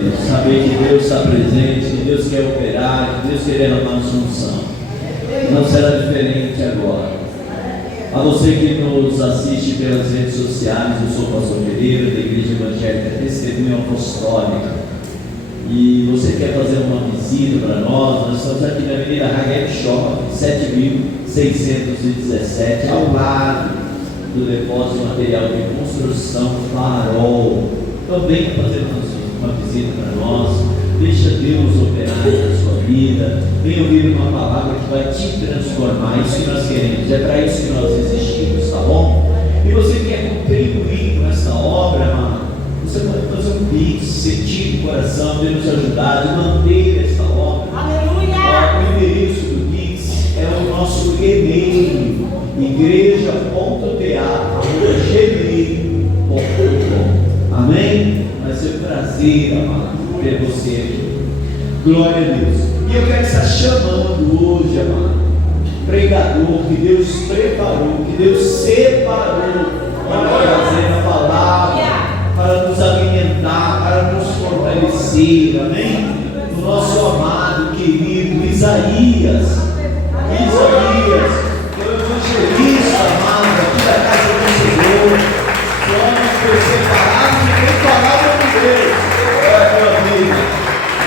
Saber que Deus está presente, que Deus quer operar, que Deus quer derramar sua unção. Não será diferente agora. A você que nos assiste pelas redes sociais, eu sou o pastor Pereira, da Igreja Evangélica Testemunho Apostólica. E você quer fazer uma visita para nós estamos aqui na Avenida Haguete Shop, 7617, ao lado do depósito de material de construção Farol. Então venha fazer uma visita para nós, deixa Deus operar na sua vida, venha ouvir uma palavra que vai te transformar. Isso que nós queremos, é para isso que nós existimos, tá bom? E você quer contribuir com essa obra, amado? Você pode fazer um pix, sentir o coração de nos ajudar, de manter essa obra. Aleluia! O endereço do pix é o nosso e-mail, igreja.teatro@gmail.com. Amém? Vai ser um prazer, amado, ter você aqui. Glória a Deus. E eu quero estar chamando hoje, amado, pregador que Deus preparou, que Deus separou para trazer a palavra, para nos alimentar, para nos fortalecer. Amém? O nosso amado, querido Isaías, que é o evangelista, amado, aqui da casa do Senhor. Nós foi separado e foi palavra de Deus. Glória a vida.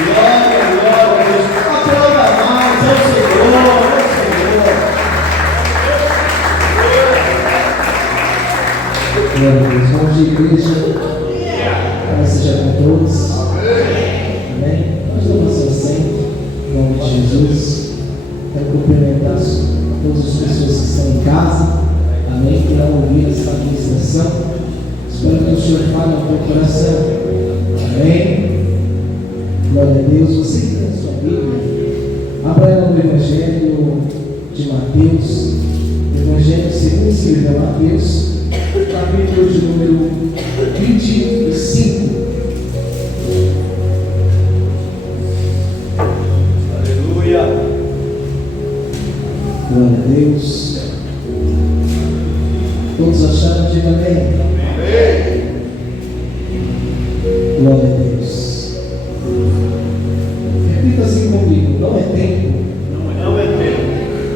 Glória a Deus. Aplauda mais ao Senhor, ao Senhor. Glória a Deus. Bom dia, igreja. Paz seja com todos. Amém. Nós damos seu centro, em nome de Jesus. Quero cumprimentar todas as pessoas que estão em casa. Amém. Que irão ouvir essa administração. Espero que o Senhor fale ao teu coração. Amém. Glória a Deus. Você que tem a sua Bíblia, abra ela no Evangelho de Mateus. Evangelho segundo escreveu Mateus, capítulo de número 25. Aleluia. Glória a Deus. Todos acharam? Diga amém. Glória a Deus. Repita assim comigo: não é tempo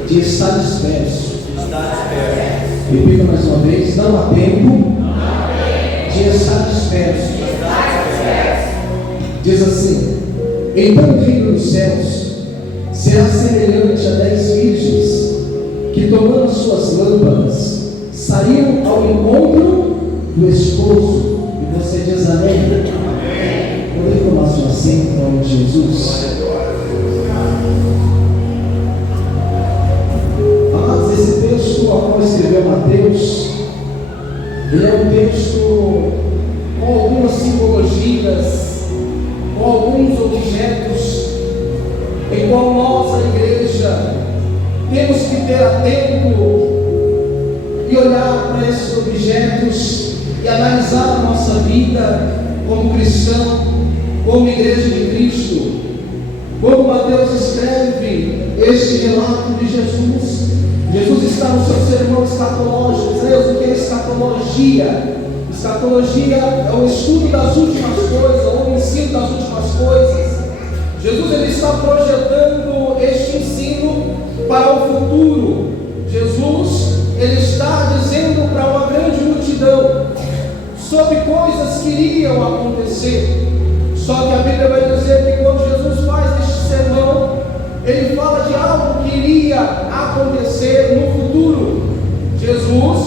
de estar disperso. Repita mais uma vez: não há tempo de estar disperso. Diz assim: então o reino dos céus será semelhante a 10 virgens que, tomando suas lâmpadas, saíram ao encontro do esposo. E você diz amém? Poder tomar sua assento em nome de Jesus. Amados, esse texto ao qual escreveu Mateus, ele é um texto com algumas simbologias, com alguns objetos, em qual nós, a igreja, temos que ter atento e olhar para esses objetos e analisar a nossa vida como cristão, como igreja de Cristo. Quando Mateus escreve este relato de Jesus, Jesus está no seu sermão escatológico. Deus, o que é escatologia? Escatologia é o estudo das últimas coisas, ou o ensino das últimas coisas. Jesus ele está projetando este ensino para o futuro. Jesus ele está dizendo para uma grande multidão sobre coisas que iriam acontecer. Só que a Bíblia vai dizer que quando Jesus faz este sermão, ele fala de algo que iria acontecer no futuro. Jesus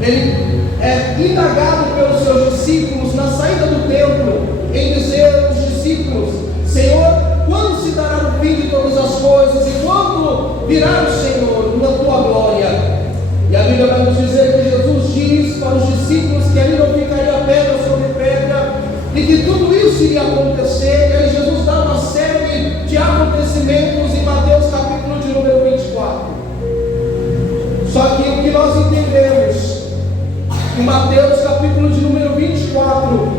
ele é indagado pelos seus discípulos na saída do templo, em dizer aos discípulos: Senhor, quando se dará o fim de todas as coisas e quando virá o Senhor na tua glória? E a Bíblia vai nos dizer que Jesus diz para os discípulos que ali não ficaria pedra sobre pedra e que tudo isso iria acontecer. E aí Jesus dá uma série de acontecimentos em Mateus capítulo de número 24. Só que o que nós entendemos em Mateus capítulo de número 24,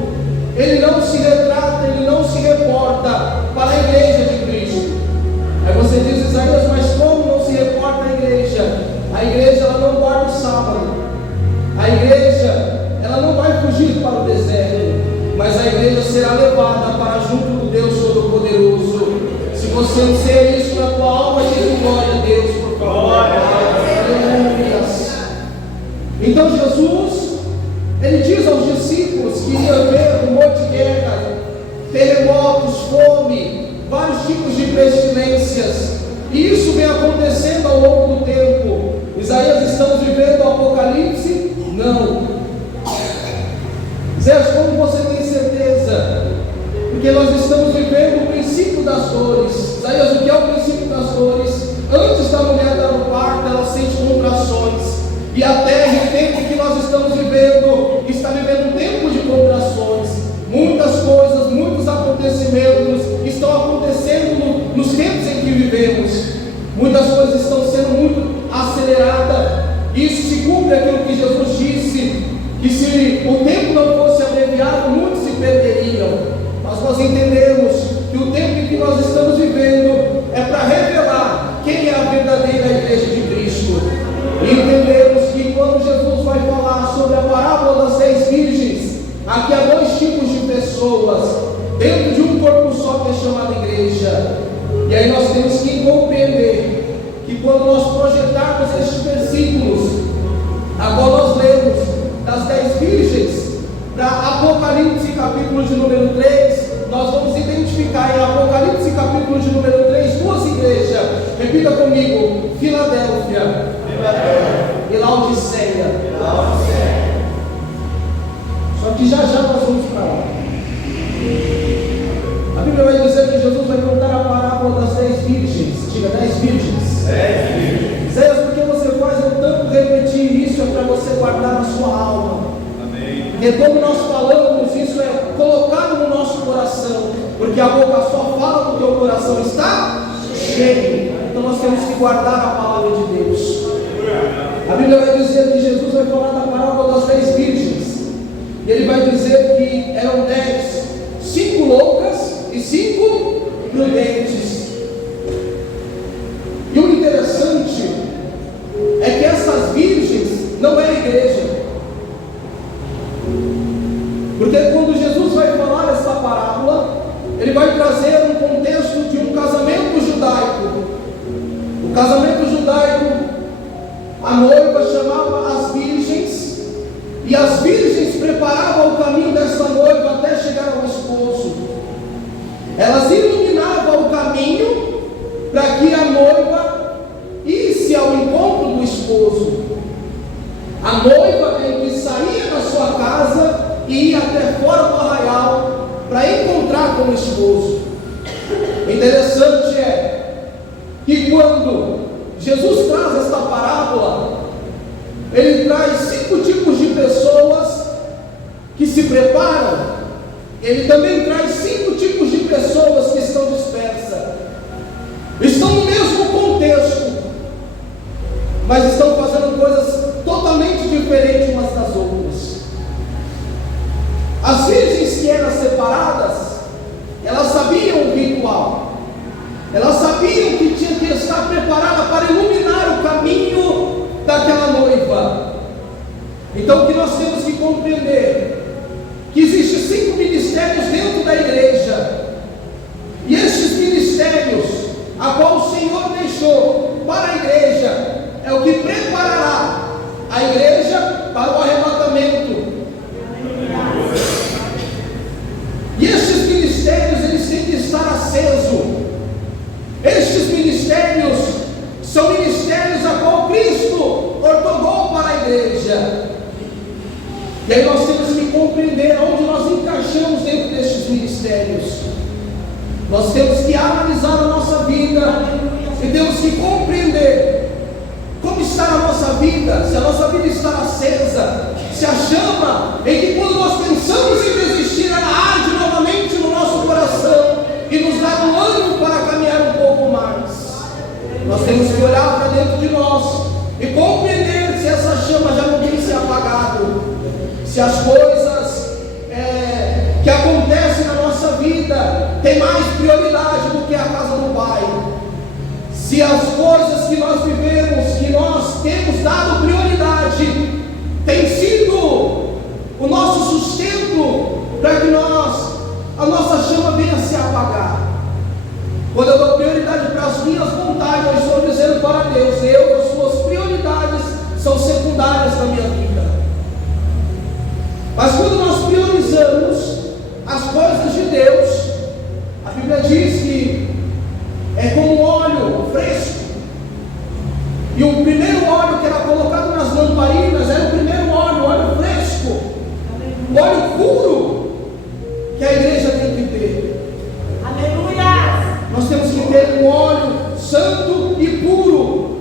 ele não se retrata, ele não se reporta para a igreja de Cristo. Aí você diz: Isaías, mas como não se reporta a igreja? A igreja ela não guarda o sábado. A igreja ela não vai fugir para o deserto, mas a igreja será levada para junto do Deus Todo-Poderoso. Se você disser isso na tua alma, diz glória a Deus, por favor. Aleluia. Então Jesus, ele diz aos discípulos que ia haver um monte de guerra, terremotos, fome, vários tipos de pestilências. E isso vem acontecendo ao longo do tempo. Isaías, estamos vivendo o Apocalipse? Não. Zé, como você tem certeza? Porque nós estamos vivendo o princípio das dores. Isaías, o que é o princípio das dores? Antes da mulher dar o parto, ela sente contrações. E a terra, o tempo que nós estamos vivendo, está vivendo um tempo de contrações. Muitas coisas, muitos acontecimentos estão acontecendo nos tempos em que vivemos. Muitas coisas estão sendo muito aceleradas. Isso se cumpre aquilo que Jesus disse, que se o tempo não fosse abreviado, muitos se perderiam. Mas nós entendemos que o tempo em que nós estamos vivendo é para revelar quem é a verdadeira igreja de Cristo. E entendemos que quando Jesus vai falar sobre a parábola das 10 virgens, aqui há dois tipos de pessoas dentro de um corpo só que é chamado igreja. E aí nós temos que compreender que quando nós projetarmos estes versículos, agora nós lemos das 10 virgens para Apocalipse capítulo de número 3, nós vamos identificar em Apocalipse capítulo de número 3 duas igrejas. Repita comigo: Filadélfia e Laodiceia. Só que já nós vamos para lá. A Bíblia vai dizer que Jesus vai contar a parábola das 10 virgens. Diga, 10 virgens. 10 virgens. Zé, por que você faz eu tanto repetir isso? É para você guardar na sua alma. Amém. Porque quando nós falamos, isso é colocado no nosso coração. Porque a boca só fala do que o coração está cheio. Então nós temos que guardar a palavra de Deus. A Bíblia vai dizer que Jesus vai falar da parábola das 10 virgens. E ele vai dizer que eram 10, 5 loucas e 5 prudentes. E o interessante é que essas virgens não é a igreja. Porque quando Jesus vai falar essa parábola, ele vai trazer um contexto de um casamento judaico. O casamento judaico, a noiva chamava as virgens, e as virgens preparavam o caminho dessa noiva até chegar ao esposo. Elas iluminavam o caminho para que a noiva isse ao encontro do esposo. A noiva que saía da sua casa e ia até fora do arraial para encontrar com o esposo. O interessante é que quando Jesus traz esta parábola, ele traz 5 tipos de pessoas que se preparam. Ele também traz 5 tipos de pessoas que estão dispersas. Estão no mesmo contexto, mas estão fazendo coisas totalmente diferentes umas das outras. As virgens que eram separadas, elas sabiam o ritual. Elas sabiam que tinha que estar preparada para iluminar o caminho daquela noiva. Então o que nós temos que compreender? Que existem 5 ministérios dentro da igreja. E estes ministérios, a qual o Senhor deixou para a igreja, é o que preparará a igreja para o arrebatamento. E estes ministérios, eles têm que estar acesos. Estes ministérios são ministérios a qual Cristo ortogou para a igreja. E aí nós temos que compreender onde nós encaixamos dentro destes ministérios. Nós temos que analisar a nossa vida e temos que compreender como está a nossa vida, se a nossa vida está acesa, se a chama em que quando nós pensamos em desistir, ela arde novamente no nosso coração e nos dá um ânimo para caminhar um pouco mais. Nós temos que olhar para dentro de nós e compreender se essa chama já não tem se apagado, se as coisas que acontecem na nossa vida têm mais prioridade do que a casa do Pai, se as coisas que nós vivemos, que nós temos dado prioridade, tem sido o nosso sustento para que nós Quando eu dou prioridade para as minhas vontades, eu estou dizendo para Deus: as suas prioridades são secundárias na minha vida. Mas quando nós priorizamos as coisas de Deus, a Bíblia diz que é como óleo fresco. E o primeiro óleo que era colocado nas lamparinas era o primeiro óleo, o óleo fresco, o óleo puro que a igreja tem que ter. Aleluia! Nós temos que ter um óleo santo e puro,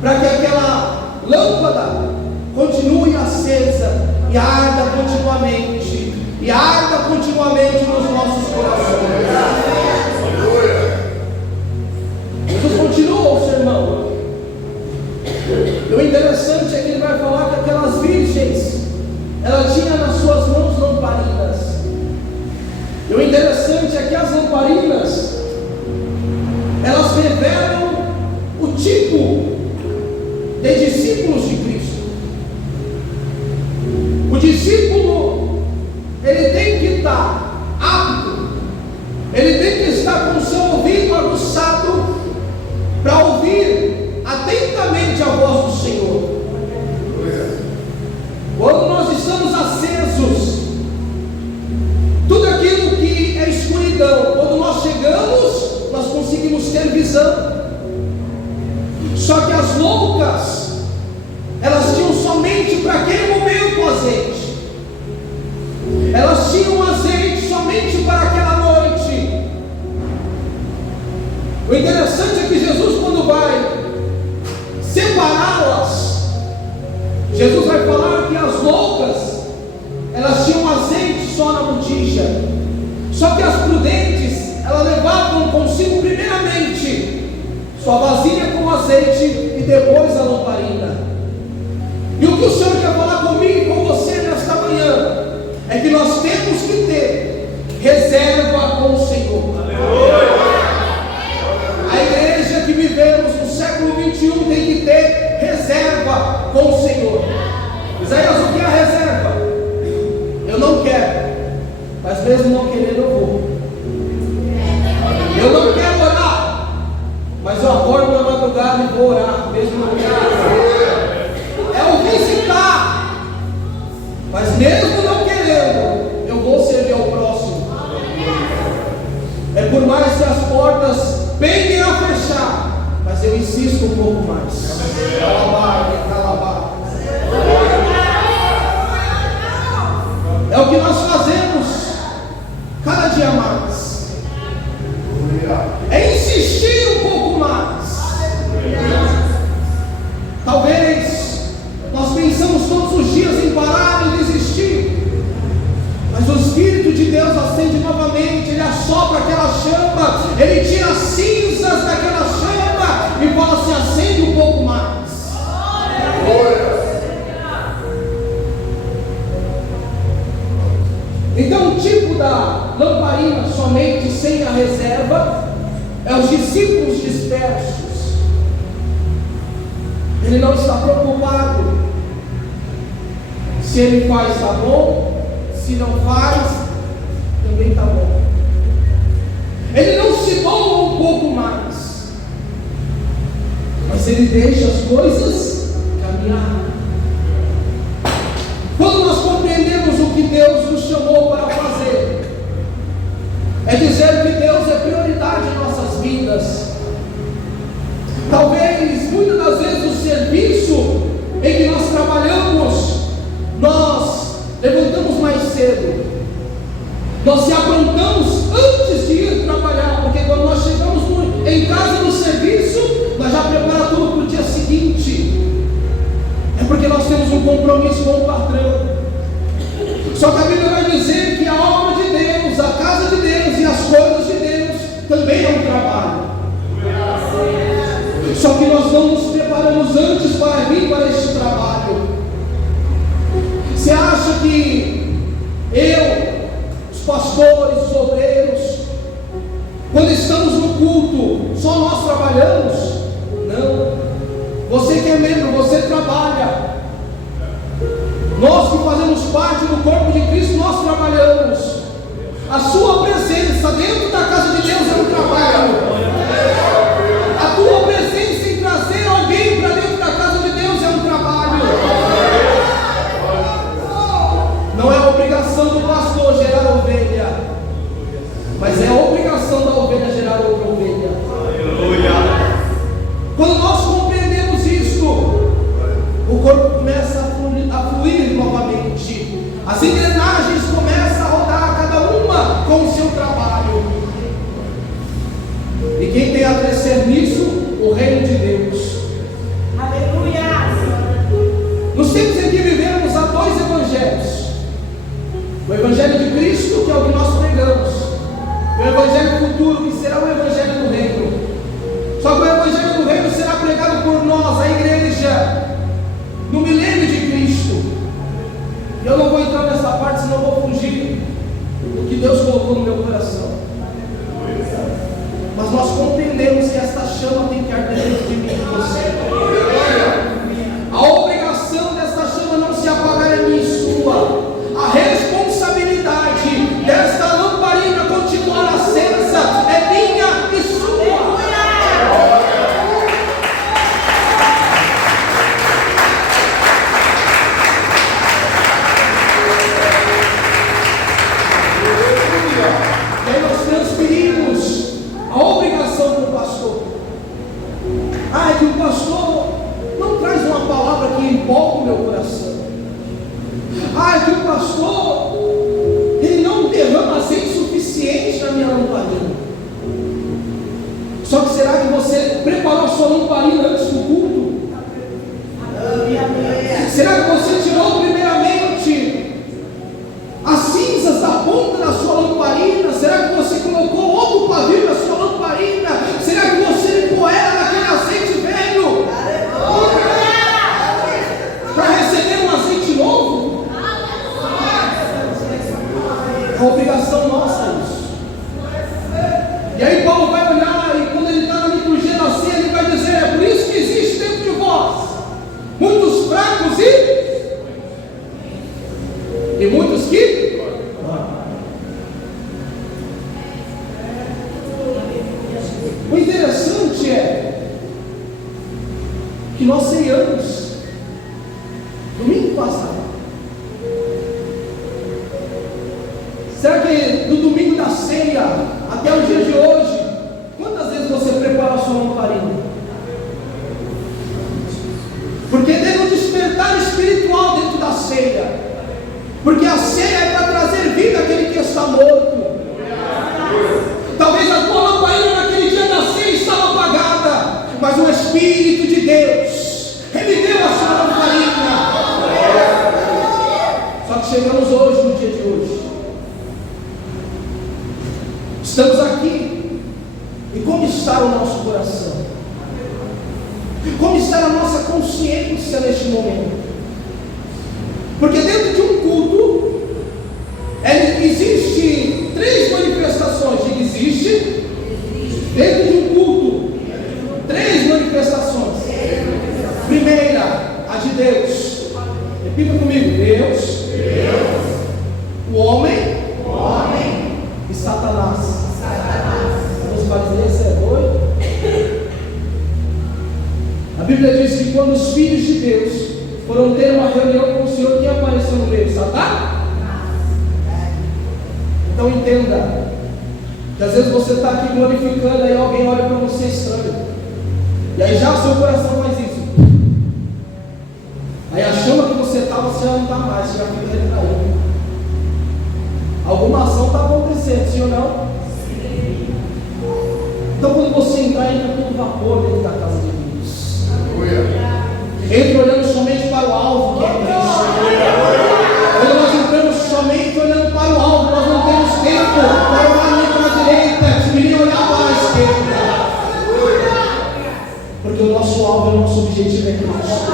para que aquela lâmpada continue acesa e arda continuamente, nos nossos corações. Jesus continua o sermão. E o interessante é que ele vai falar que aquelas virgens, ela tinha nas suas mãos lamparinas. E o interessante é que as lamparinas, elas revelam o tipo de discípulos de Cristo. O discípulo, ele tem que estar apto, ele tem que estar com o seu ouvido aguçado para ouvir atentamente a voz do Senhor. Quando nós estamos acesos, tudo aquilo que é escuridão, quando nós chegamos, nós conseguimos ter visão. Só que as loucas, elas tinham somente para aquele momento o azeite. Elas tinham azeite somente para aquela noite. O interessante é que Jesus, quando vai separá-las, Jesus vai falar que as loucas, elas tinham azeite só na botija. Só que as prudentes, elas levavam consigo primeiramente sua vasilha com azeite e depois a lamparina. E o que o Senhor quer falar comigo e com você nesta manhã é que nós temos que ter reserva com o Senhor. A igreja que vivemos no século 21 tem que ter reserva com o Senhor. Isaías, o que é a reserva? Eu não quero, mas mesmo não querendo eu vou. Eu não quero orar, mas eu acordo na madrugada e vou orar, mesmo não quero. É o visitar, mas mesmo não querendo, eu vou servir ao próximo. É por mais que as portas pendem a fechar, mas eu insisto um pouco mais. É o que nós fazemos cada dia mais. É insistir um pouco mais. Talvez nós pensamos todos os dias em parar e desistir, mas o Espírito de Deus acende novamente. Ele assopra aquela chama, ele tira as cinzas daquela chama e fala assim: acende um pouco mais. Então o tipo da lamparina somente sem a reserva é os discípulos dispersos. Ele não está preocupado se ele faz, está bom, se não faz, também está bom. Ele não se doa um pouco mais, mas ele deixa as coisas caminhar. Quando nós compreendemos o que Deus nos chamou para fazer, é dizer que Deus é prioridade em nossas vidas. Talvez, muitas das vezes, o serviço em que nós trabalhamos, nós levantamos mais cedo, nós se aprontamos antes de ir trabalhar, porque quando nós chegamos em casa no serviço, nós já preparamos tudo para o dia seguinte. É porque nós temos um compromisso com o patrão. Só que a Bíblia vai dizer que a obra de Deus, a casa de Deus e as coisas de Deus também é um trabalho. Só que nós não nos preparamos antes para vir para este trabalho. Você acha que eu, os pastores, os obreiros, quando estamos no culto, só nós trabalhamos? Não. Você que é membro, você trabalha. Nós que fazemos parte do corpo de Cristo, nós trabalhamos. A sua presença dentro da casa de Deus é um trabalho. a sua lamparina antes do culto? Será que você tirou primeiramente as cinzas da ponta da sua lamparina? Será que você colocou outro pavio na sua lamparina? Será que você limpou ela naquele azeite velho para receber um azeite novo? É uma obrigação nossa isso. E aí Paulo vai olhar, e quando ele está na liturgia da ceia, ele vai dizer: é por isso que existe dentro de vós muitos fracos e muitos que? O interessante é que nós ceiamos domingo passado. Será que do domingo da ceia até o dia de hoje, quantas vezes você preparou a sua lamparina? Porque teve um despertar espiritual dentro da ceia. Porque a ceia é para trazer vida àquele que está morto. Talvez a tua lamparina naquele dia da ceia estava apagada, mas o Espírito de Deus reviveu a sua lamparina. Só que chegamos hoje, no dia de hoje, estamos aqui, e como está o nosso coração? Como está a nossa consciência neste momento? Porque dentro de um culto existe 3 manifestações. Diga, existe dentro de um culto 3 manifestações. Primeira, a de Deus. Repita comigo: Deus, o homem e Satanás. Os fariseus, é doido? A Bíblia diz que quando os filhos de Deus foram ter uma reunião com o Senhor, quem apareceu no meio? Satanás? Então entenda, que às vezes você está aqui glorificando, aí alguém olha para você estranho, e aí já o seu coração faz isso. Aí a chama que você está, você já não está mais, você já fica retraído. Alguma ação está acontecendo, sim ou não? Sim. Então quando você entrar, entra todo vapor dentro da casa de Deus. Entra olhando somente para o alvo, que é Cristo. Quando nós entramos somente olhando para o alvo, nós não temos tempo para olhar nem para a direita, nem olhar para a esquerda. Porque o nosso alvo, o nosso objetivo é Cristo.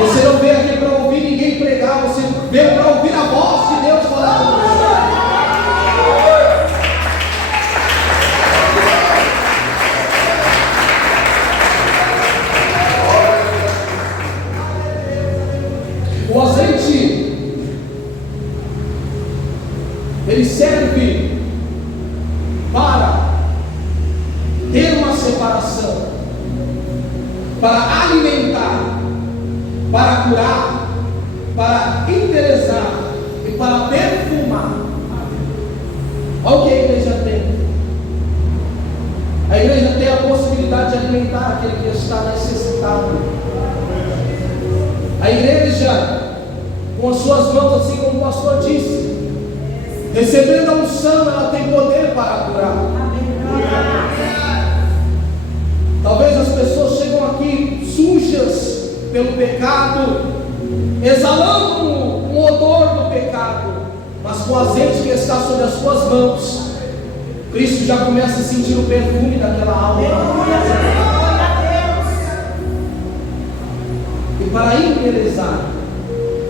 Você não veio aqui para ouvir ninguém pregar, você veio para ouvir a voz de Deus falar com você. O azeite, ele serve para ter uma separação, para alimentar, para curar, para embelezar e para perfumar. Olha o que a igreja tem. A igreja tem a possibilidade de alimentar aquele que está necessitado. A igreja, com as suas mãos, assim como o pastor disse, recebendo a unção, ela tem poder para curar. Talvez as pessoas chegam aqui sujas pelo pecado, exalando um odor do pecado, mas com o azeite que está sobre as suas mãos, Cristo já começa a sentir o perfume daquela alma. E para embelezar,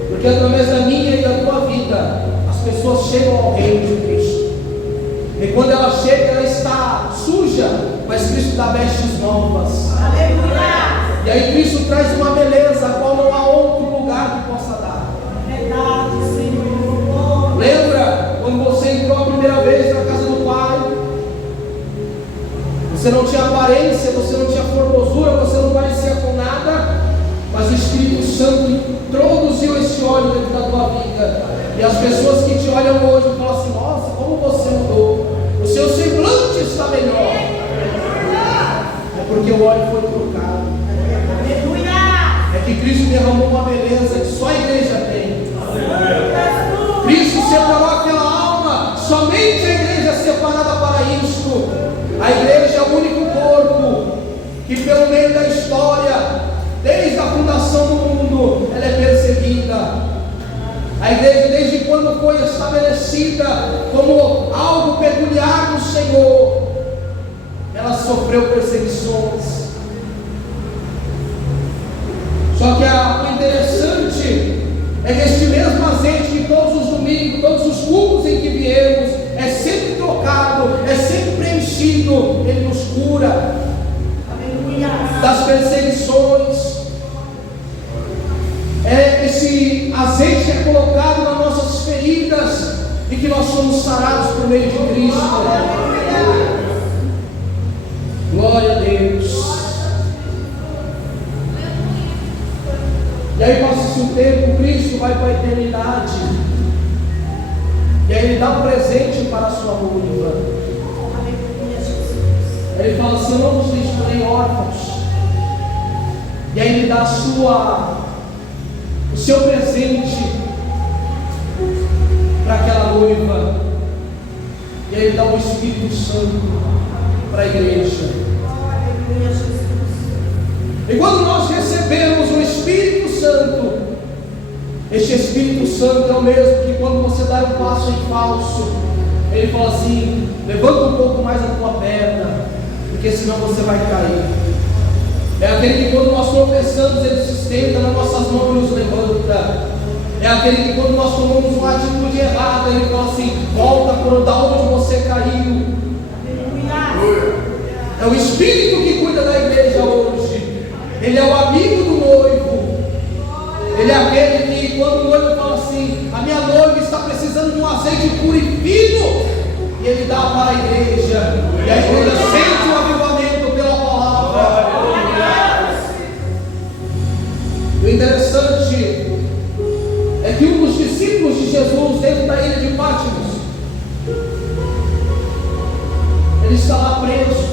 porque através da minha e da tua vida, as pessoas chegam ao reino de Cristo. E quando ela chega, ela está suja, mas Cristo dá vestes novas. Aleluia! E aí Cristo traz uma beleza, a qual não há outro lugar que possa dar. Verdade, Senhor. Lembra quando você entrou a primeira vez na casa do Pai? Você não tinha aparência, você não tinha formosura, você não parecia com nada, mas o Espírito Santo introduziu esse óleo dentro da tua vida. E as pessoas que te olham hoje falam assim: nossa, como você mudou, o seu semblante está melhor. É porque o óleo foi trocado. É que Cristo derramou uma beleza que só a igreja tem. Cristo separou aquela alma, somente a igreja é separada para isto. A igreja é o único corpo que pelo foi estabelecida como algo peculiar do Senhor, ela sofreu perseguições. Só que o interessante é que este mesmo azeite que todos os domingos, todos os cultos em que viemos, é sempre tocado, é sempre preenchido, ele nos cura das perseguições. Esse azeite é colocado nas nossas feridas e que nós somos sarados por meio de Cristo. Glória a Deus. E aí passa-se um tempo, Cristo vai para a eternidade, e aí Ele dá um presente para a sua noiva. Ele fala assim: eu não vos deixarei órfãos. E aí Ele dá o seu presente para aquela noiva, e aí Ele dá o Espírito Santo para a igreja. E quando nós recebemos o Espírito Santo, este Espírito Santo é o mesmo que quando você dá um passo em falso, ele fala assim: levanta um pouco mais a tua perna, porque senão você vai cair. É aquele que quando nós tropeçamos, ele sustenta nas nossas mãos e nos levanta. É aquele que quando nós tomamos uma atitude errada, ele fala assim: volta da onde você caiu. É o Espírito que cuida da igreja hoje. Ele é o amigo do noivo. Ele é aquele que quando o noivo fala assim: a minha noiva está precisando de um azeite puro e fino, e ele dá para a igreja, e a igreja sente o avivamento pela palavra. O interessante é que um dos discípulos de Jesus, dentro da ilha de Pátimos, ele está lá preso.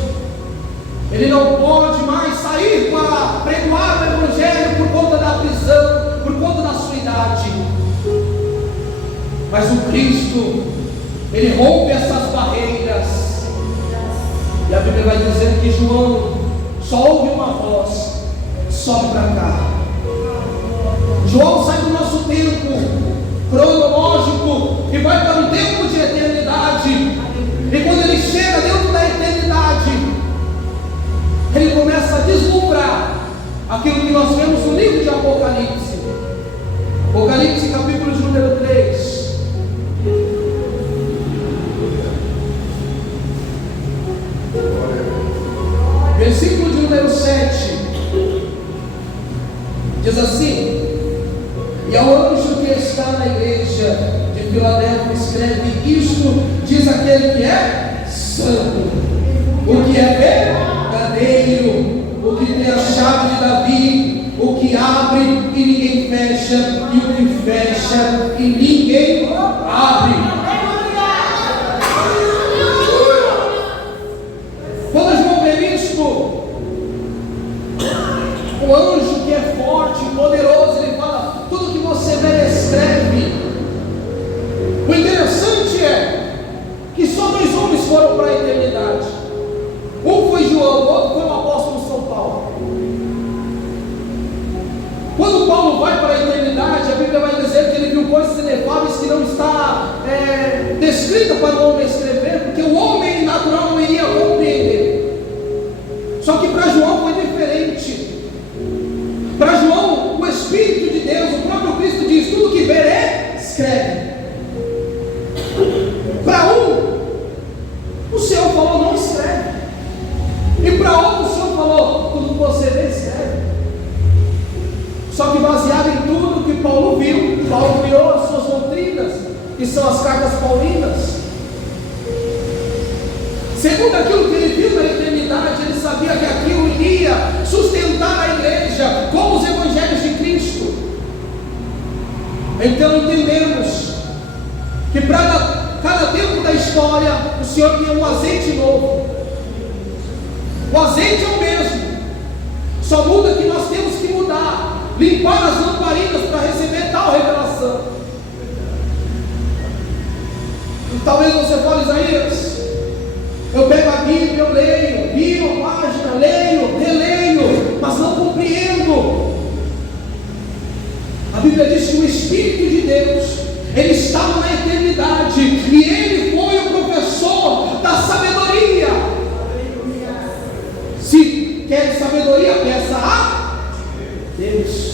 Ele não pode mais sair para pregoar o Evangelho por conta da prisão, por conta da sua idade. Mas o Cristo, Ele rompe essas barreiras. E a Bíblia vai dizer que João só ouve uma voz: sobe para cá. João sai do nosso tempo cronológico e vai para um tempo de eternidade. E quando ele chega dentro da eternidade, ele começa a deslumbrar aquilo que nós vemos no livro de Apocalipse. Apocalipse capítulo de número 3. Versículo de número 7. Diz assim: e ao anjo que está na igreja de Filadélfia escreve isto, diz aquele que é santo, o que é verdadeiro, o que tem a chave de Davi, o que abre e ninguém fecha, e o que fecha e ninguém abre. Quando João vê isto, o anjo que é forte, poderoso, ele fala: tudo que você vê, escreve. O interessante é que só 2 homens foram para a eternidade. Um foi João, o outro foi o apóstolo São Paulo. Quando Paulo vai para a eternidade, a Bíblia vai dizer que ele viu coisas inefáveis que não está descrita para o homem escrever, porque o homem natural não iria compreender. Só que para João foi diferente. Para João, o Espírito de Deus, o próprio Cristo diz: tudo que ver, escreve. Para o Senhor falou: não escreve. E para outro o Senhor falou: tudo que você vê, escreve. Só que baseado em tudo que Paulo viu, Paulo criou as suas doutrinas, que são as cartas paulinas. Segundo aquilo que ele viu na eternidade, ele sabia que aquilo iria sustentar a igreja como os evangelhos de Cristo. Então entendemos que para cada tempo da história, o Senhor tinha um azeite novo. O azeite é o mesmo, só muda que nós temos que mudar, limpar as lamparinas para receber tal revelação. E talvez você fale: Isaías, eu pego a Bíblia, eu leio, viro a página, leio, releio, mas não compreendo. A Bíblia diz que o Espírito de Deus, ele estava na eternidade eternidade, e Ele foi o professor da sabedoria. Se quer sabedoria, peça a Deus.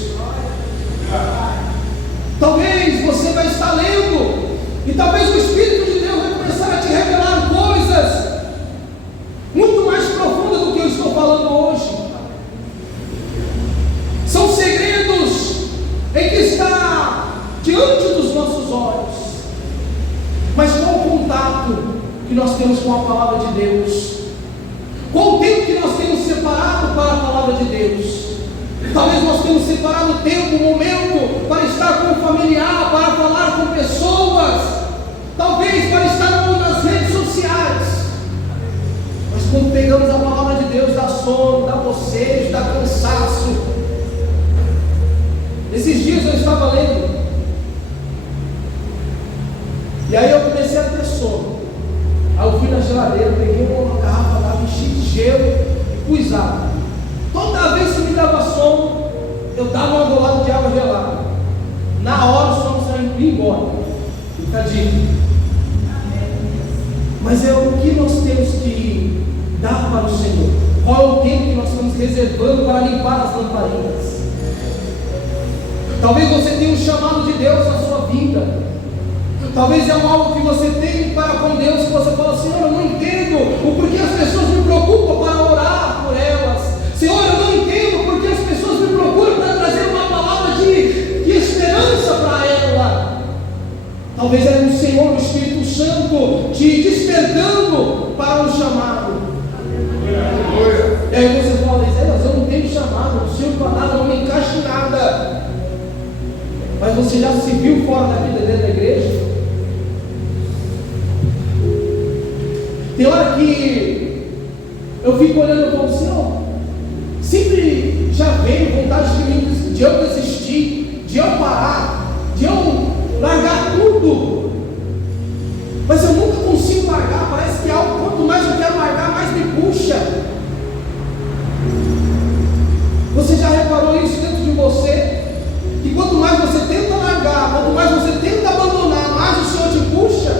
Talvez você vai estar lendo, e talvez o Espírito de Deus vai começar a te revelar coisas muito mais profundas do que eu estou falando hoje. São segredos em que está diante dos nossos olhos. Mas qual o contato que nós temos com a palavra de Deus? Qual o tempo que nós temos separado para a palavra de Deus? Talvez nós tenhamos separado tempo, momento para estar com o familiar, para falar com pessoas, talvez para estar nas redes sociais. Mas quando pegamos a palavra de Deus, dá sono, dá bocejo, dá cansaço. Esses dias eu estava lendo, e aí eu comecei a ter sono. Aí eu fui na geladeira, peguei uma garrafa d'água, enchi de gelo e pus água. Toda vez que me dava sono, eu dava uma golada de água gelada. Na hora o sono saiu e ia embora. Fica a dica. Mas é o que nós temos que dar para o Senhor. Qual é o tempo que nós estamos reservando para limpar as lamparinas? Talvez você tenha um chamado de Deus na sua vida. Talvez é algo que você tem para com Deus, que você fala: Senhor, eu não entendo o porquê as pessoas me preocupam para orar por elas. Senhor, eu não entendo porque as pessoas me procuram para trazer uma palavra de esperança para ela. Talvez é o Senhor, o Espírito Santo, te despertando para um chamado. E aí você fala: eu não tenho chamado, não sirvo para nada, não me encaixo em nada. Mas você já se viu fora da vida dentro da igreja? Tem hora que eu fico olhando e falo: Senhor, sempre já veio vontade de eu desistir, de eu parar, de eu largar tudo, mas eu nunca consigo largar. Parece que algo, quanto mais eu quero largar, mais me puxa. Você já reparou isso dentro de você? Que quanto mais você tenta largar, quanto mais você tenta abandonar, mais o Senhor te puxa.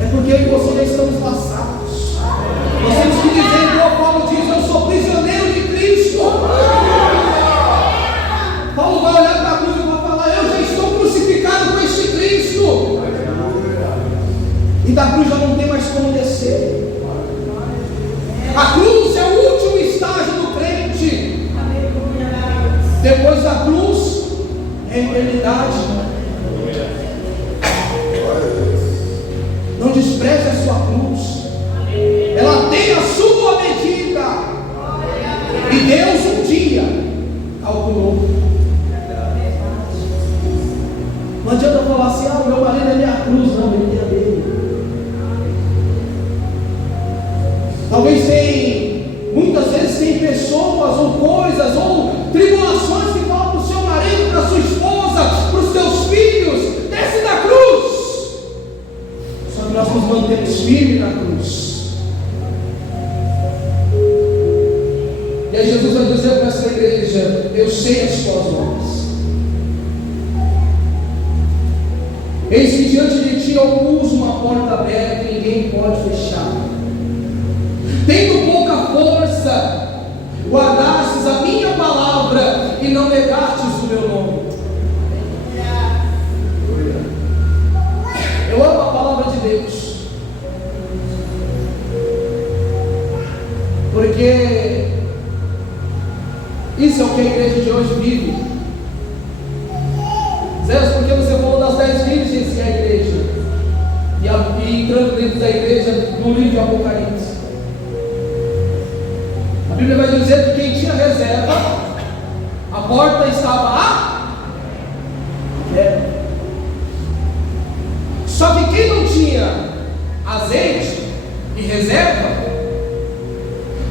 É porque eu e você já estamos laçados. Nós temos que dizer, igual Paulo diz: eu sou prisioneiro de Cristo. Paulo vai olhar para a cruz e vai falar: eu já estou crucificado com este Cristo. E da cruz já não tem mais como descer. A cruz é o último estágio do crente. Depois da cruz é a eternidade. Não despreze a sua cruz. Ela tem a sua medida. E Deus um dia calculou. Não adianta falar assim: o meu marido é minha cruz. Não, ele tem a dele. Talvez muitas vezes tem pessoas ou coisas ou tribulações que falam para o seu marido, para a sua esposa, para os seus filhos: desce da cruz. Só que nós nos mantemos firmes na cruz. E aí Jesus vai dizer para essa igreja: eu sei as tuas obras. Eis que diante de ti eu pus uma porta aberta que ninguém pode fechar. Tendo pouca força, guardastes a minha palavra e não negastes o meu nome. Eu amo a palavra de Deus, porque isso é o que a igreja de hoje vive. Zé, porque você falou das 10 virgens e a igreja, e entrando dentro da igreja no livro de Apocalipse. A Bíblia vai dizer que quem tinha reserva, a porta estava aberta. Só que quem não tinha azeite e reserva,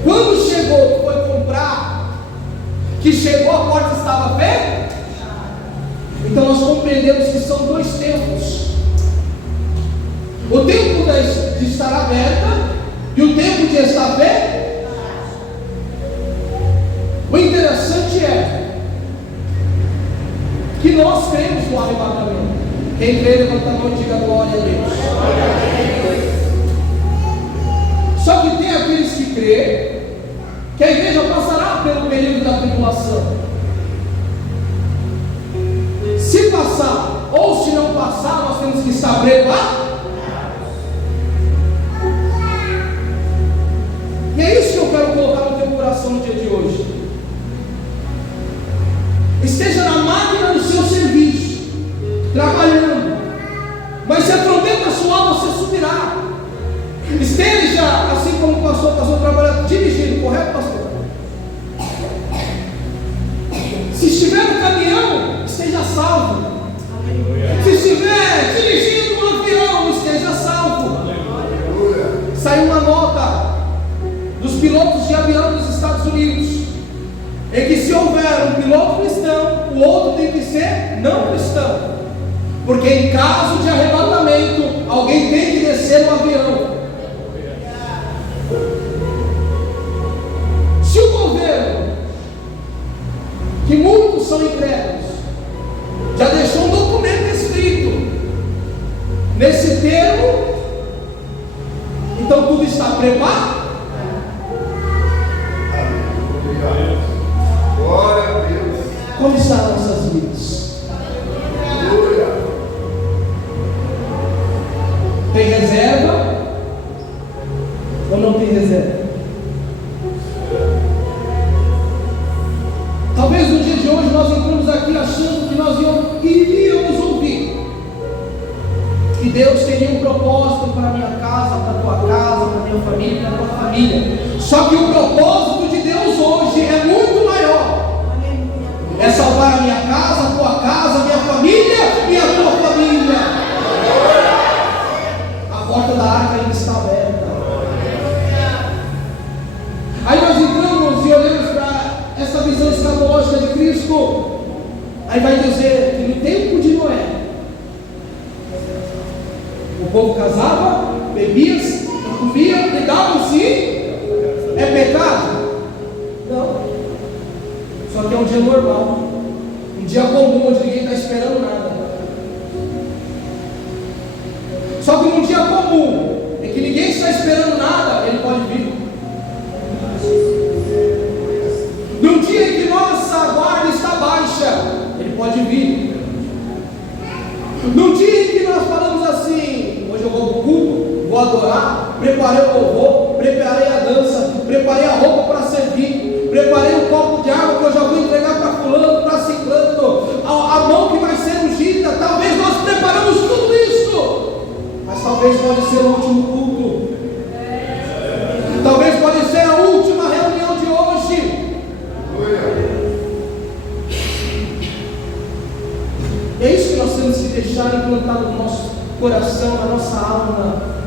quando chegou, foi comprar, que chegou, a porta estava aberta. Então nós compreendemos que são dois tempos: o tempo de estar aberta e o tempo de estar aberto. O interessante é que nós cremos no arrebatamento. Quem crê, levanta a mão e diga glória a Deus. Só que tem aqueles que crê que a igreja passará pelo período da tribulação. Se passar ou se não passar, nós temos que estar preparados. E é isso que eu quero colocar no teu coração no dia de hoje. Esteja na máquina do seu serviço, trabalhando, mas se a trombeta soar, você subirá. Esteja, assim como o pastor trabalhando, dirigindo, correto, pastor? Se estiver no caminhão, esteja salvo. Se estiver dirigindo um avião, esteja salvo. Saiu uma nota dos pilotos de avião dos Estados Unidos, em que se houver um piloto cristão, o outro tem que ser não cristão, porque em caso de arrebatamento, alguém tem que descer no avião. Se o governo, que muitos são incrédulos, já deixou um documento escrito nesse termo, então tudo está preparado. Glória a Deus. Como estão as nossas vidas? Tem reserva ou não tem reserva? Talvez no dia de hoje nós entramos aqui achando que nós iríamos ouvir que Deus teria um propósito para a minha casa, para a tua casa, para a minha família, para a tua família. Só que o propósito de Deus hoje é muito maior. É salvar a minha casa, a tua casa, a minha família e a tua família. A porta da arca ainda está aberta. Aí nós entramos e olhamos para essa visão escatológica de Cristo. Aí vai dizer que no tempo de Noé, o povo casava, bebia, comia, brigavam-se. É pecado? Não. Só que é um dia normal, um dia comum, onde ninguém está esperando nada. Só que num dia comum, em que ninguém está esperando nada, ele pode vir. Num dia em que nossa guarda está baixa, ele pode vir. Num dia em que nós falamos assim: hoje eu vou para o culto, vou adorar, preparei o louvor, preparei a dança, preparei a roupa para servir, preparei um copo de água que eu já vou entregar para fulano, para ciclano, a mão que vai ser ungida. Talvez nós preparamos tudo isso, mas talvez pode ser o último culto, talvez pode ser a última reunião de hoje. É isso que nós temos que deixar implantado no nosso coração, na nossa alma.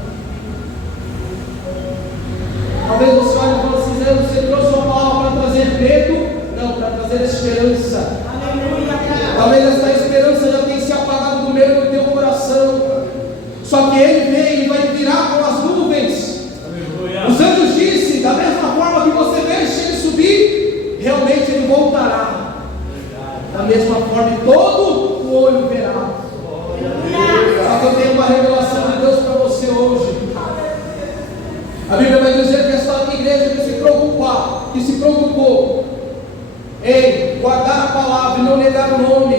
Talvez você olhe e fale assim: você trouxe uma palavra para trazer medo? Não, para trazer esperança. Talvez essa esperança já tenha se apagado do meio do teu coração. Só que ele vem e vai virar com as nuvens. Os anjos dizem: da mesma forma que você deixa ele subir, realmente ele voltará. Da mesma forma, e todo o olho verá. Só que eu tenho uma revelação de Deus para você hoje. A Bíblia vai dizer que essa igreja que se preocupou em guardar a palavra e não negar o nome.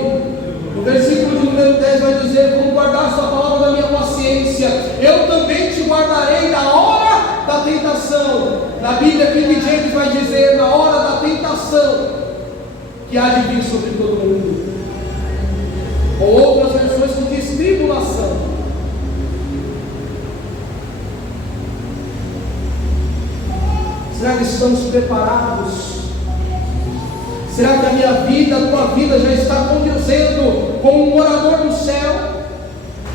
No versículo de número 10 vai dizer: como guardar essa palavra da minha paciência, eu também te guardarei na hora da tentação. Na Bíblia, King James vai dizer: na hora da tentação que há de vir sobre todo mundo. Ou outras versões que diz tribulação. Será que estamos preparados? Será que a minha vida, a tua vida já está acontecendo como um morador do céu?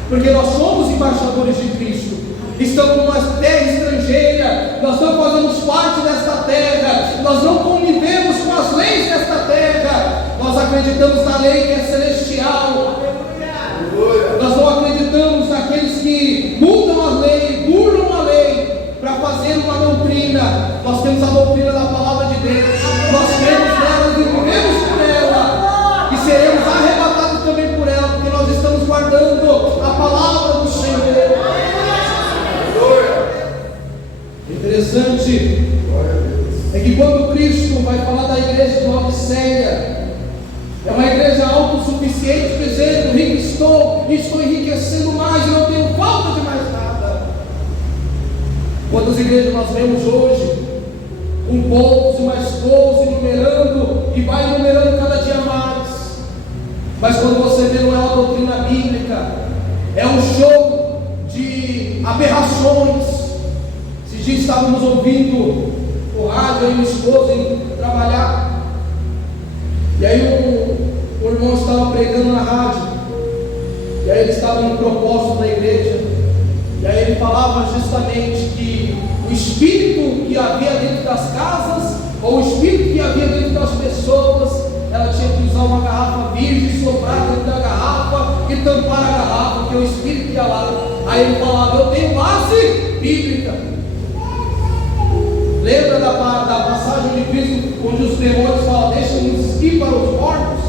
Porque nós somos embaixadores de Cristo. Estamos numa terra estrangeira, nós não fazemos parte desta terra, nós não convivemos com as leis desta terra, nós acreditamos na lei que é celestial. Nós não acreditamos naqueles que mudam a lei, burlam a lei para fazer uma doutrina. Nós temos a doutrina da palavra de Deus, nós cremos nela e vivemos por ela, e seremos arrebatados também por ela, porque nós estamos guardando interessante é que quando Cristo vai falar da igreja de Laodiceia, é uma igreja autossuficiente, dizendo: rico estou enriquecendo mais, e não tenho falta de mais nada. Quantas igrejas nós vemos hoje, com poucos e mais poucos, enumerando, e vai enumerando cada dia mais. Mas quando você vê, não é uma doutrina bíblica, é um show de aberrações. Esses dias estávamos ouvindo o rádio, eu e minha esposa indo trabalhar, e aí o irmão estava pregando na rádio, e aí ele estava no propósito da igreja, e aí ele falava justamente que o espírito que havia dentro das casas, ou o espírito que havia dentro das pessoas, ela tinha que usar uma garrafa virgem, soprar dentro da garrafa e tampar a garrafa, porque o espírito ia lá. Aí ele falava: eu tenho base bíblica. Lembra da passagem de Cristo, onde os demônios falam: deixa-nos ir para os mortos?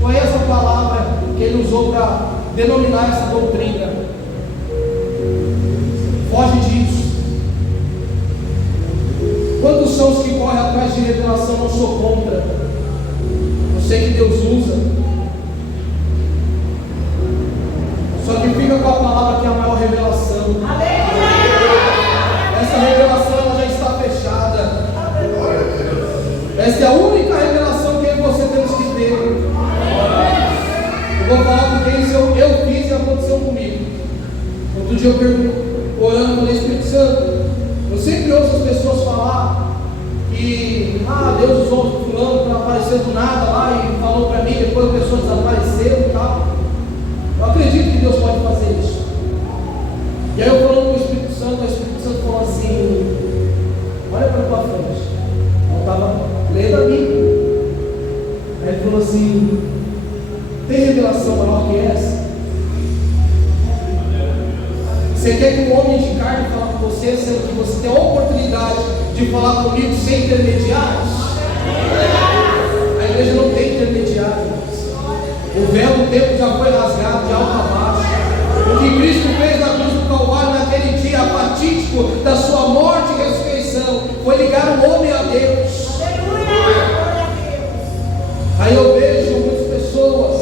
Foi essa palavra que ele usou para denominar essa doutrina. Foge disso. Quantos são os que correm atrás de revelação? Não sou contra. Eu sei que Deus usa. Só que fica com a palavra que é a maior revelação. Essa revelação ela já está fechada. Essa é a única revelação que eu e você temos que ter. Eu vou falar porque isso eu fiz e aconteceu comigo. Outro dia eu pergunto, orando no Espírito Santo, eu sempre ouço as pessoas falar que Deus usou o fulano para aparecer do nada lá e falou para mim, depois a pessoa desapareceu e tal. Eu acredito que Deus pode fazer isso. E aí eu falando com o Espírito Santo falou assim: olha para a tua frente. Eu estava lendo a Bíblia. Aí ele falou assim: tem revelação maior que essa? Você quer que um homem de carne fale com você, sendo que você tem a oportunidade de falar comigo sem intermediários? A igreja não tem intermediários. O véu do templo já foi rasgado de alto a baixo. O que Cristo fez na cruz do Calvário naquele dia fatídico da sua morte e ressurreição foi ligar o homem a Deus. Aí eu vejo muitas pessoas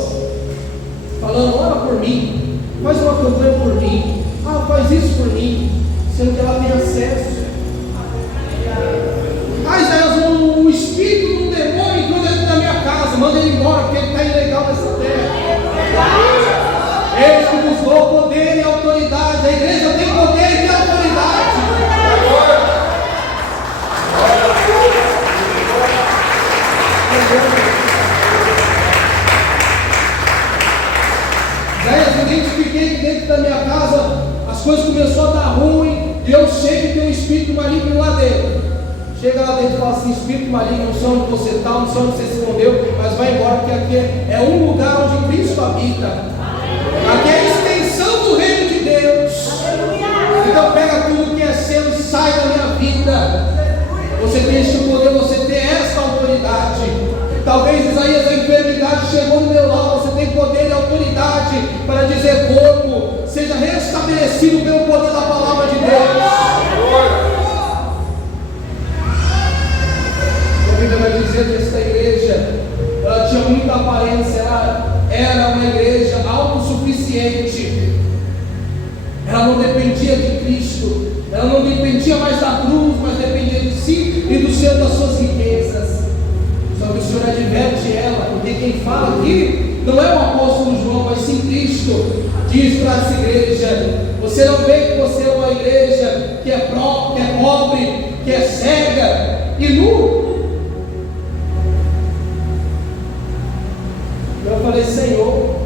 falando: ora por mim, faz uma campanha por mim, faz isso por mim, sendo que ela tem acesso. Isaías, o espírito de um demônio entrou dentro da minha casa, manda ele embora, porque ele está ilegal nessa terra. Eis que vos dou poder e autoridade. A igreja tem poder e tem autoridade. Isaías, eu identifiquei que dentro da minha casa as coisas começaram a dar ruim, e eu sei que tem um espírito maligno lá dentro. Chega lá dentro e fala assim: espírito maligno, não sei onde você está, não sei onde você se escondeu, mas vai embora, porque aqui é um lugar onde Cristo habita. Aqui é a extensão do reino de Deus. Então pega tudo que é seu e sai da minha vida. Você tem esse poder, você tem essa autoridade. Talvez, Isaías, a enfermidade chegou no meu lado. Você tem poder e autoridade para dizer: corpo, seja restabelecido pelo poder da palavra de Deus. A Bíblia vai dizer que esta igreja, ela tinha muita aparência, ela era uma igreja autossuficiente. Ela não dependia de Cristo, ela não dependia mais da cruz, mas dependia de si e do Senhor, das suas riquezas. Só que o Senhor adverte ela, porque quem fala aqui não é o apóstolo João, mas sim Cristo. Diz para essa igreja: você não vê que você é uma igreja que é pobre, que é cega e nu? Eu falei: Senhor,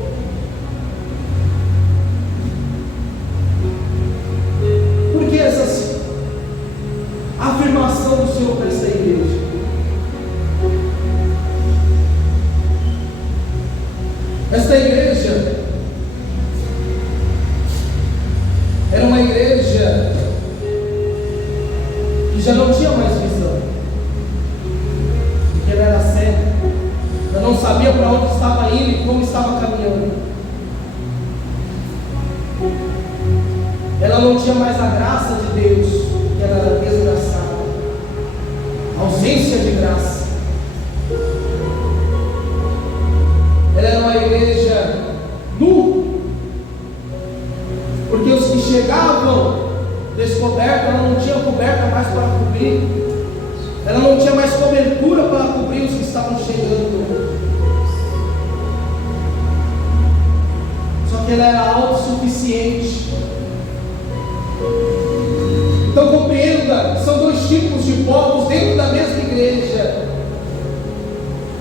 por que essa afirmação do Senhor para essa igreja? Esta igreja era uma igreja que já não tinha mais visão, porque ela era cega. Ela não sabia para onde estava indo e como estava caminhando. Ela não tinha mais a graça de Deus, que ela era ausência de graça. Ela era uma igreja nu, porque os que chegavam descoberta, ela não tinha coberta mais para cobrir, ela não tinha mais cobertura para cobrir os que estavam chegando. Só que ela era autossuficiente. Então compreenda, são dois tipos de povos dentro da mesma igreja.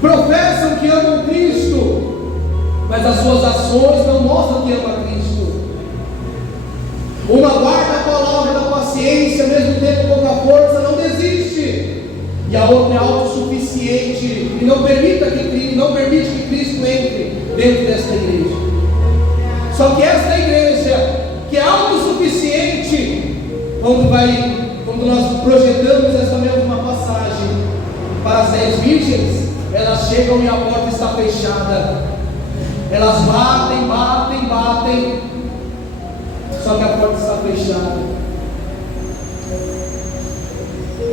Professam que amam Cristo, mas as suas ações não mostram que amam Cristo. Uma guarda a palavra da paciência, mesmo tendo pouca força, não desiste. E a outra é autossuficiente e não permite que Cristo entre dentro desta igreja. Só que esta igreja, que é autossuficiente, quando nós projetamos essa mesma passagem para as 10 virgens, elas chegam e a porta está fechada. Elas batem, só que a porta está fechada.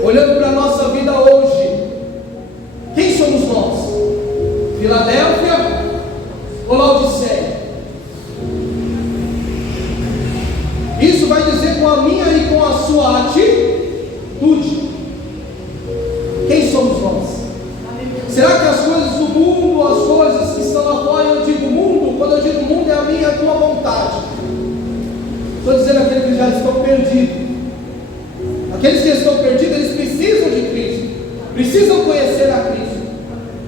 Olhando para a nossa vida hoje, quem somos nós? Filadélfia ou Laodiceia? Isso vai dizer com a minha e com a sua atitude. Quem somos nós? Será que as coisas do mundo, as coisas que estão lá fora, eu digo mundo, quando eu digo mundo é a minha e a tua vontade. Estou dizendo aqueles que já estão perdidos. Aqueles que estão perdidos, eles precisam de Cristo, precisam conhecer a Cristo.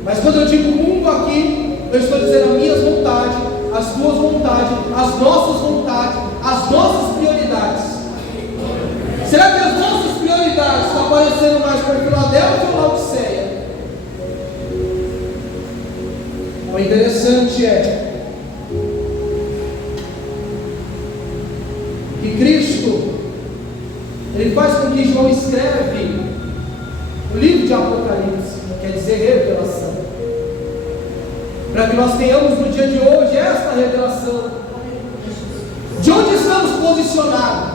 Mas quando eu digo mundo aqui, eu estou dizendo as minhas vontades, as tuas vontades, as nossas vontades, as nossas prioridades. Será que as nossas prioridades estão aparecendo mais para Filadélfia ou Laodiceia? O interessante é que Cristo, Ele faz com que João escreve o livro de Apocalipse, quer dizer revelação, para que nós tenhamos no dia de hoje esta revelação. De onde estamos posicionados?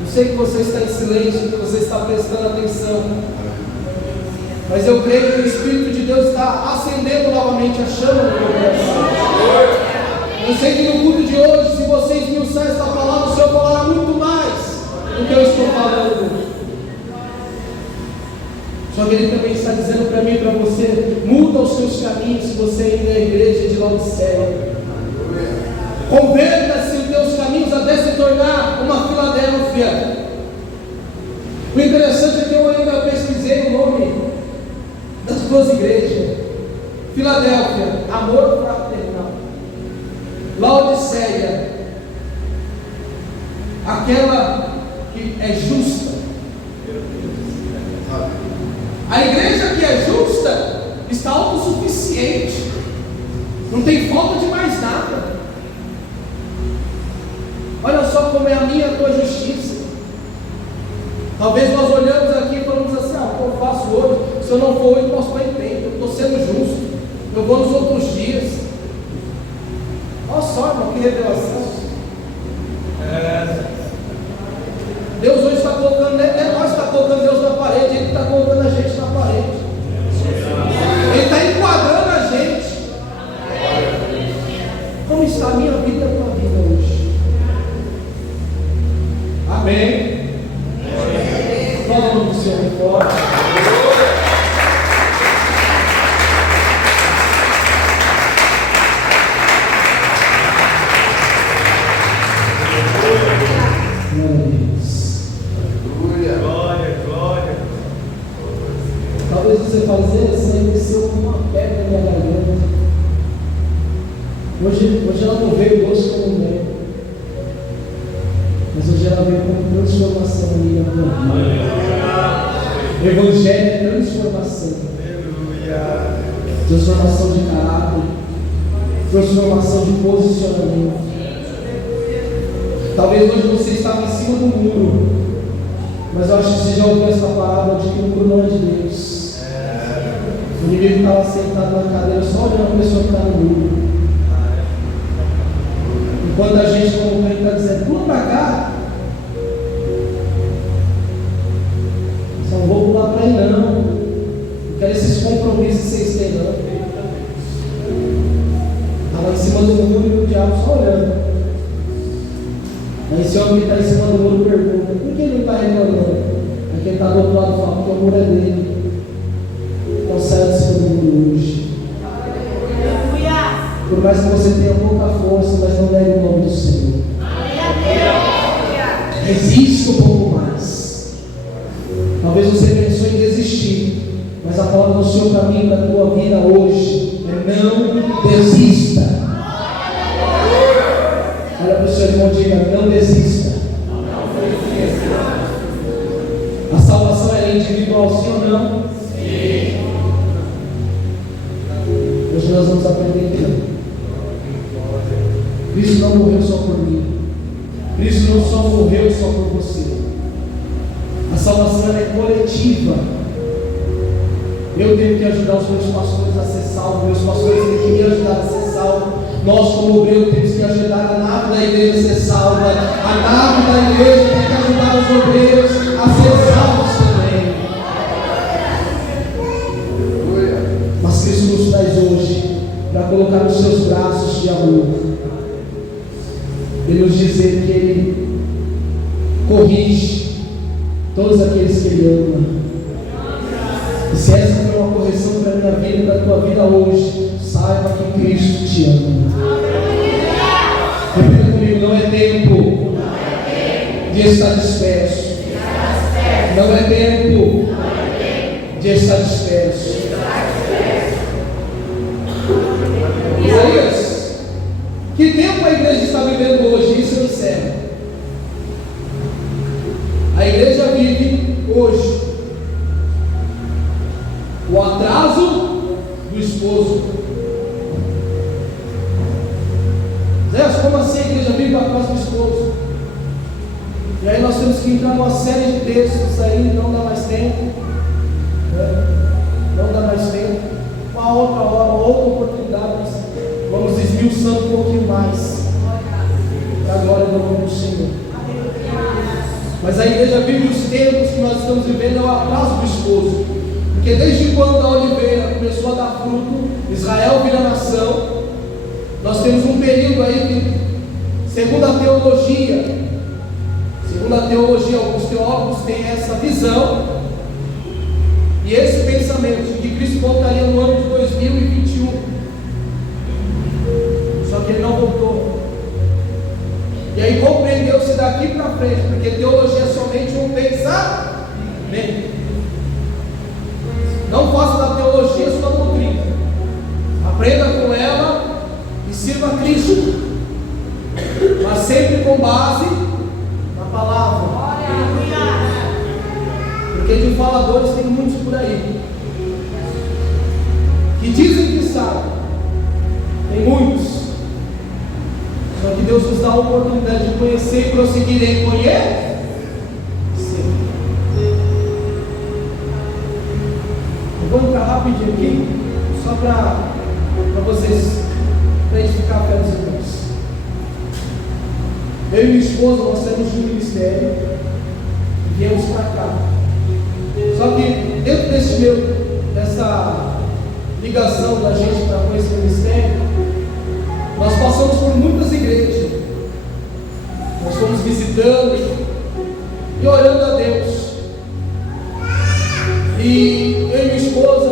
Eu sei que você está em silêncio, que você está prestando atenção, mas eu creio que o Espírito de Deus está acendendo novamente a chama no meu coração. Eu sei que no culto de hoje, se você esmiuçar esta palavra, o Senhor falará muito mais do que eu estou falando. Só que Ele também está dizendo para mim e para você: muda os seus caminhos se você ainda é a igreja de Laodiceia. Converta-se os teus caminhos até se tornar uma Filadélfia. O interessante é que eu ainda pesquisei o nome das duas igrejas. Filadélfia, amor fraternal. Laodiceia, aquela que é justa. A igreja que é justa está autossuficiente, não tem falta de mais nada. Olha só como é a minha e a tua justiça. Talvez nós olhamos aqui e falamos assim: o que eu faço hoje? Se eu não for hoje, posso estar em tempo. Eu estou sendo justo, eu vou nos outros dias. Olha só, irmão, que revelação. Deus hoje está colocando, não é nós que está colocando Deus na parede, Ele está colocando a gente na parede. Ele está enquadrando a gente. Como está a minha vida e a tua vida hoje? Amém. Fala o nome do Senhor fora. Talvez você fazer assim, desceu com uma pedra na minha garganta. Hoje ela não veio doce como veio, mas hoje ela veio com transformação ali na tua vida. Evangelho é transformação. Transformação de caráter, transformação de posicionamento. Talvez hoje você estava em cima do muro, mas eu acho que você já ouviu essa palavra de que o muro não é de Deus. O inimigo estava sentado na cadeira só olhando a pessoa que está no muro. Enquanto a gente, como crente, está dizendo: pula para cá. para aí não. Não quero esses compromissos que vocês têm, não. Estava em cima do muro e o diabo só olhando. Aí esse homem que está em cima do muro pergunta: por que ele não está reclamando? Aí quem está do outro lado fala: porque o muro é dele. Então saia de cima do muro hoje. Por mais que você tenha pouca força, mas não negue o nome do Senhor. Resista um pouco mais. Talvez você pensou em desistir, mas a palavra do Senhor para mim, para a tua vida hoje, é não desista. Olha para o seu irmão e diga: não desista. A salvação é individual, sim ou não? Sim. Hoje nós vamos aprender que Cristo não morreu só por mim. Cristo não só morreu só por você. A salvação é coletiva. Eu tenho que ajudar os meus pastores a ser salvos. Meus pastores têm que me ajudar a ser salvos. Nós, como obreiros, temos que ajudar a nave da igreja a ser salva. A nave da igreja tem que ajudar os obreiros a ser salvos também. Mas Cristo nos traz hoje para colocar nos seus braços de amor. Ele nos dizer que Ele corrige todos aqueles que Ele ama. E se essa foi uma correção para a minha vida e para a tua vida hoje, saiba que Cristo te ama. Repita comigo: não é tempo de estar disperso. Não é tempo de estar disperso. Isaías, que tempo a igreja está vivendo hoje? Isso eu encerro. A igreja vive hoje o atraso do esposo. Zé, como assim a igreja vive o atraso do esposo? E aí nós temos que entrar numa série de textos aí, não dá mais tempo. Não dá mais tempo. Uma outra hora, uma outra oportunidade. Vamos esmiuçando um pouquinho mais para a glória do nome do Senhor. Mas a igreja vive os tempos que nós estamos vivendo, é o atraso do esposo. Porque desde quando a oliveira começou a dar fruto, Israel vira nação, nós temos um período aí que, segundo a teologia, alguns teólogos têm essa visão e esse pensamento de que Cristo voltaria no ano de 2021. Só que Ele não voltou. E aí compreendeu-se daqui para frente, porque teologia é somente um pensamento. Não faça da teologia sua doutrina. Aprenda com ela e sirva a Cristo, mas sempre com base na palavra. Porque de faladores tem muitos por aí que dizem que sabem. Tem muitos. Só que Deus nos dá a oportunidade de conhecer e prosseguir em conhecer. Eu vou entrar rapidinho aqui, só para vocês, para edificar a fé dos irmãos. Eu e minha esposa, nós temos um ministério e viemos para cá. Só que dentro dessa ligação da gente para com esse ministério, nós passamos por muitas igrejas. Nós fomos visitando e orando a Deus. E eu e minha esposa,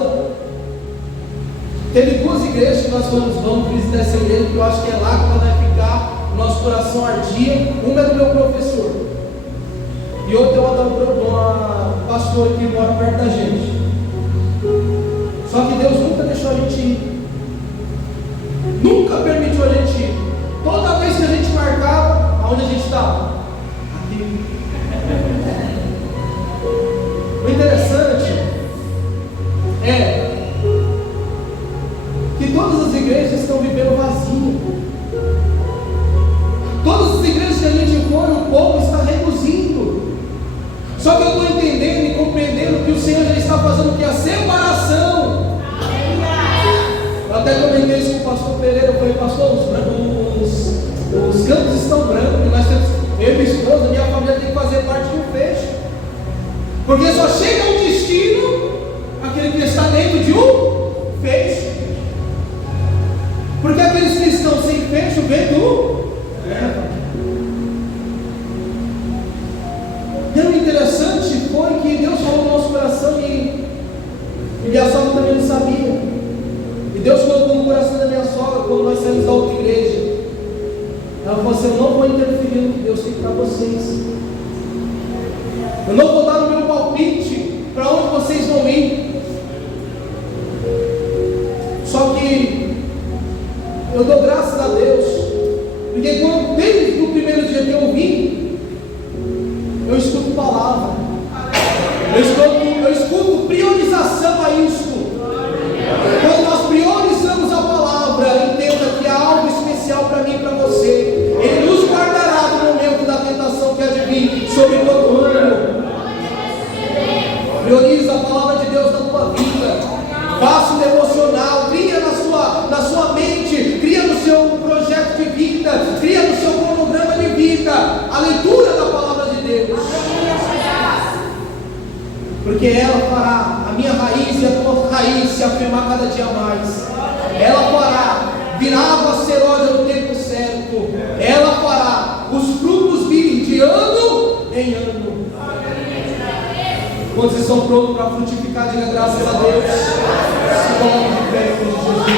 teve duas igrejas que nós vamos visitar essa igreja, que eu acho que é lá que vai ficar o nosso coração ardia. Uma é do meu professor e outra é uma pastora que mora perto da gente. Só que Deus nunca deixou a gente ir. Nunca permitiu a gente ir. Toda vez que a gente marcava, aonde a gente estava? Aqui. O interessante é que todas as igrejas estão vivendo vazio. Todas as igrejas que a gente foi, o povo está reduzindo. Só que eu estou entendendo e compreendendo que o Senhor já está fazendo o que? A separação. Eu até comentei isso com o pastor Pereira. Eu falei: pastor, os campos estão brancos, e nós temos, eu e minha esposa, minha família tem que fazer parte de um fecho, porque só chega um destino ele está dentro de um fecho. Porque aqueles que estão sem fecho vêm do leva. E o interessante foi que Deus falou no nosso coração e minha sogra também não sabia. E Deus colocou no coração da minha sogra quando nós saímos da outra igreja. Ela falou assim: eu não vou interferir no que Deus tem para vocês. Eu não vou dar o meu palpite para onde vocês vão ir. Só que eu dou graças a Deus, porque desde o primeiro dia que eu vim, eu escuto palavra, eu escuto priorização a isto. Quando nós priorizamos a palavra, entenda que há algo especial para mim e para você. Ele nos guardará no momento da tentação que há de vir sobre todo o ano. Prioriza a palavra de Deus na tua vida. Faça o devocional, cria na sua mente, cria no seu projeto de vida, cria no seu cronograma de vida a leitura da palavra de Deus. Porque ela fará a minha raiz e a tua raiz se afirmar cada dia mais. Ela fará virar água seródia no tempo certo. Ela fará os frutos virem de ano em ano. Quando vocês estão prontos para frutificar, diga graças a Deus. Se coloque de pé em nome de Jesus.